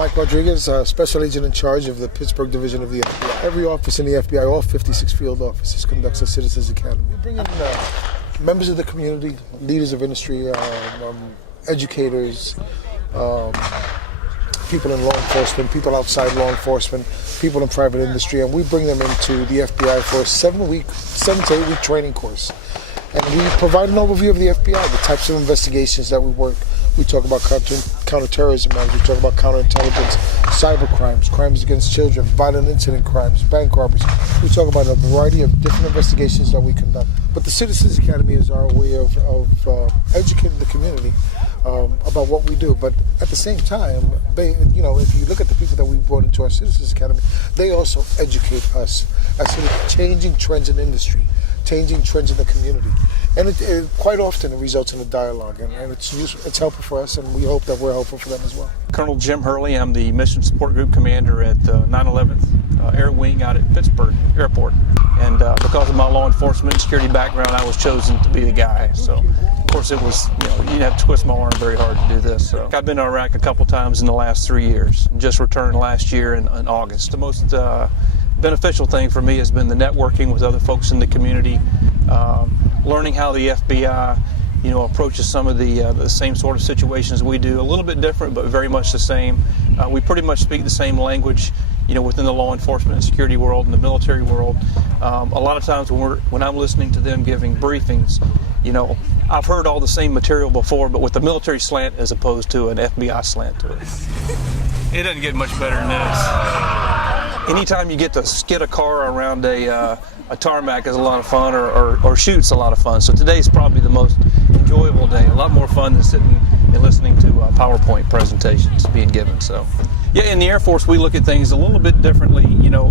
Mike Rodriguez, Special Agent in charge of the Pittsburgh Division of the FBI. Every office in the FBI, all 56 field offices, conducts a Citizens Academy. We bring in members of the community, leaders of industry, educators, people in law enforcement, people outside law enforcement, people in private industry, and we bring them into the FBI for a 7 to 8 week training course. And we provide an overview of the FBI, the types of investigations that we work. We talk about counterterrorism matters, we talk about counterintelligence, cyber crimes, crimes against children, violent incident crimes, bank robberies. We talk about a variety of different investigations that we conduct. But the Citizens Academy is our way of educating the community about what we do. But at the same time, if you look at the people that we brought into our Citizens Academy, they also educate us as to the changing trends in industry, changing trends in the community. And it quite often it results in a dialogue, and it's useful, it's helpful for us, and we hope that we're helpful for them as well. Colonel Jim Hurley, I'm the Mission Support Group Commander at 911th Air Wing out at Pittsburgh Airport. And because of my law enforcement and security background, I was chosen to be the guy. So, of course, it was, you didn't have to twist my arm very hard to do this. So, I've been to Iraq a couple times in the last 3 years, and just returned last year in August. The most beneficial thing for me has been the networking with other folks in the community, learning how the FBI, approaches some of the same sort of situations we do. A little bit different, but very much the same. We pretty much speak the same language, within the law enforcement and security world and the military world. A lot of times when I'm listening to them giving briefings, I've heard all the same material before, but with the military slant as opposed to an FBI slant to it. It doesn't get much better than this. Anytime you get to skid a car around a tarmac is a lot of fun, or shoot's a lot of fun. So today's probably the most enjoyable day. A lot more fun than sitting and listening to PowerPoint presentations being given. So, yeah, in the Air Force we look at things a little bit differently.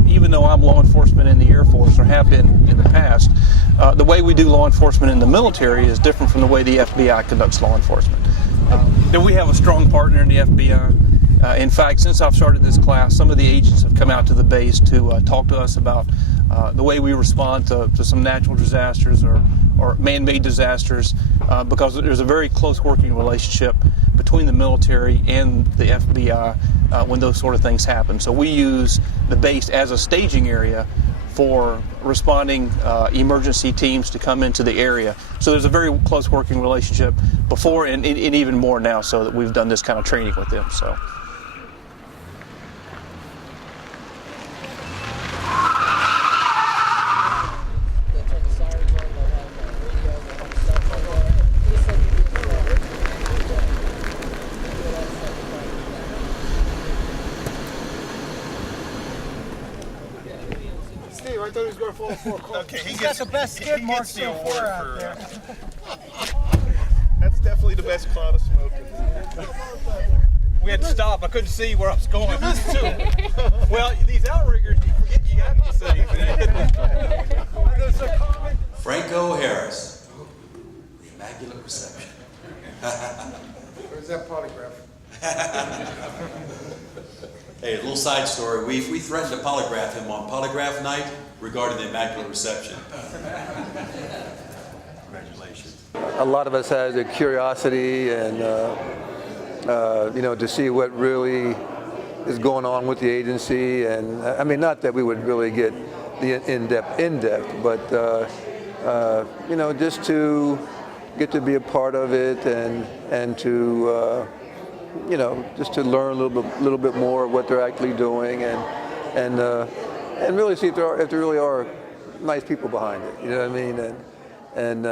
Even though I'm law enforcement in the Air Force, or have been in the past, the way we do law enforcement in the military is different from the way the FBI conducts law enforcement. We have a strong partner in the FBI. In fact, since I've started this class, some of the agents have come out to the base to talk to us about the way we respond to some natural disasters or man-made disasters, because there's a very close working relationship between the military and the FBI when those sort of things happen. So we use the base as a staging area for responding emergency teams to come into the area. So there's a very close working relationship before and even more now, so that we've done this kind of training with them. So. Steve, I thought he was going to fall for a call. Okay, He's got the best skid marks so far out there. That's definitely the best cloud of smoke. We had to stop. I couldn't see where I was going. Well, these outriggers, you forget you have to see. Franco Harris, the Immaculate Reception. Where's that polygraph? Hey, a little side story. We threatened to polygraph him on polygraph night regarding the Immaculate Reception. Congratulations. A lot of us had a curiosity and, to see what really is going on with the agency. And I mean, not that we would really get the in-depth, but, just to get to be a part of it and to, just to learn a little bit more of what they're actually doing and really see if there really are nice people behind it. You know what I mean? And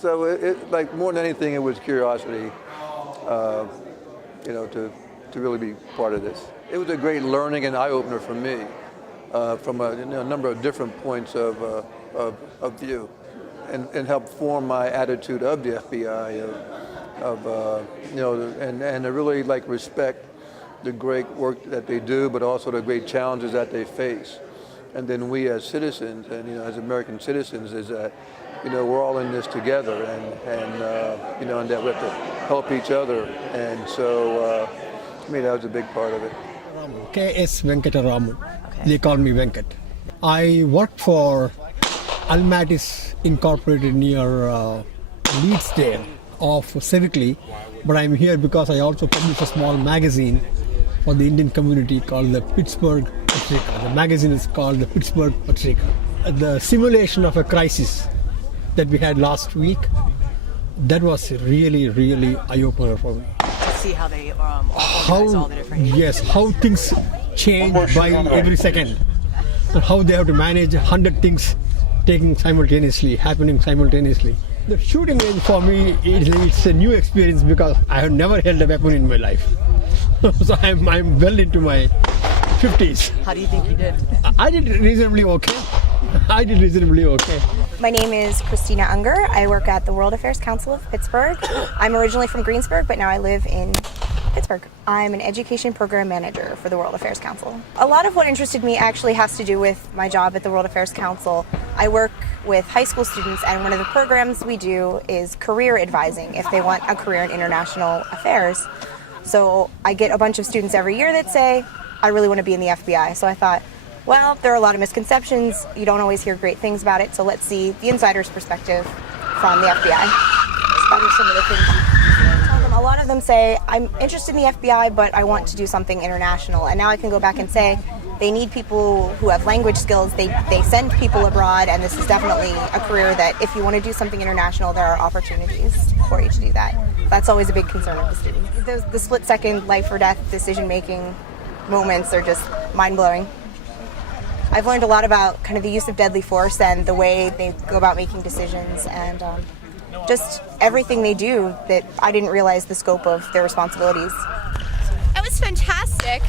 so it like more than anything, it was curiosity. To really be part of this. It was a great learning and eye-opener for me from a number of different points of view, and helped form my attitude of the FBI. And to really respect the great work that they do, but also the great challenges that they face. And then we as citizens, and as American citizens, is that we're all in this together, and that we have to help each other. And so, that was a big part of it. K.S. Venkataraman. They call me Venkat. I worked for Almatis Incorporated near Leedsdale of Civically, but I'm here because I also publish a small magazine for the Indian community called the Pittsburgh Patrika. The magazine is called the Pittsburgh Patrika. The simulation of a crisis that we had last week, that was really, really eye-opener for me. To see how they organize all the different... Yes, how things change by every second. And how they have to manage 100 things happening simultaneously. The shooting range for me, it's a new experience because I have never held a weapon in my life. So I'm well into my 50s. How do you think you did? I did reasonably okay. My name is Christina Unger. I work at the World Affairs Council of Pittsburgh. I'm originally from Greensburg, but now I live in Pittsburgh. I'm an education program manager for the World Affairs Council. A lot of what interested me actually has to do with my job at the World Affairs Council. I work with high school students, and one of the programs we do is career advising if they want a career in international affairs. So I get a bunch of students every year that say, I really want to be in the FBI. So I thought, well, there are a lot of misconceptions. You don't always hear great things about it, so let's see the insider's perspective from the FBI. What are some of the things you tell them? A lot of them say, I'm interested in the FBI, but I want to do something international. And now I can go back and say, they need people who have language skills. They send people abroad, and this is definitely a career that if you want to do something international, there are opportunities for you to do that. That's always a big concern of the students. The split-second life or death decision-making moments are just mind-blowing. I've learned a lot about kind of the use of deadly force and the way they go about making decisions, and just everything they do that I didn't realize the scope of their responsibilities. It was fantastic.